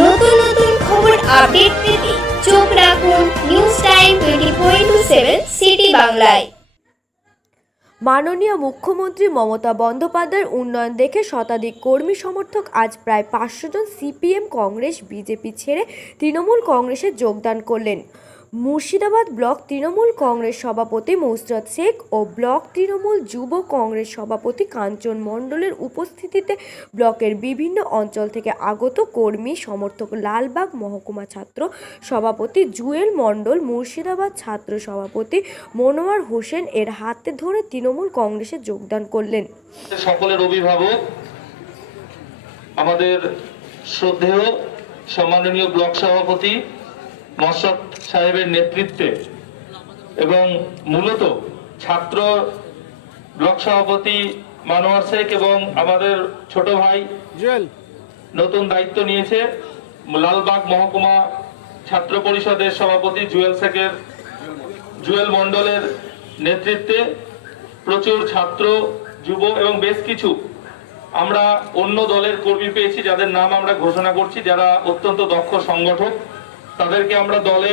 নতুন নতুন খবর আপডেট পেতে চোখ রাখুন নিউজ টাইম 24/7 সিটি বাংলায়। মাননীয় মুখ্যমন্ত্রী মমতা বন্দ্যোপাধ্যায়ের উন্নয়ন দেখে শতাধিক কর্মী সমর্থক আজ প্রায় 500 জন সিপিএম, কংগ্রেস, বিজেপি ছেড়ে তৃণমূল কংগ্রেসে যোগদান করলেন। মুর্শিদাবাদ ব্লক তৃণমূল কংগ্রেস সভাপতি মুসরত শেখ ও ব্লক তৃণমূল যুব কংগ্রেস সভাপতি কাঞ্চন মণ্ডলের উপস্থিতিতে ব্লকের বিভিন্ন অঞ্চল থেকে আগত কর্মী সমর্থক লালবাগ মহকুমা ছাত্র সভাপতি জুয়েল মণ্ডল, মুর্শিদাবাদ ছাত্র সভাপতি মনোয়ার হোসেন এর হাতে ধরে তৃণমূল কংগ্রেসে যোগদান করলেন। সকলের অভিভাবক, আমাদের শ্রদ্ধেয় সম্মাননীয় ব্লক সভাপতি মসরত সাহেবের নেতৃত্বে এবং মূলত ছাত্র ব্লক সভাপতি মনোয়ার শেখ এবং আমাদের ছোট ভাই জুয়েল নতুন দায়িত্ব নিয়েছে। লালবাগ মহকুমা ছাত্র পরিষদের সভাপতি জুয়েল মণ্ডলের নেতৃত্বে প্রচুর ছাত্র, যুব এবং বেশ কিছু আমরা অন্য দলের কর্মী পেয়েছি, যাদের নাম আমরা ঘোষণা করছি, যারা অত্যন্ত দক্ষ সংগঠক। তাদেরকে আমরা দলে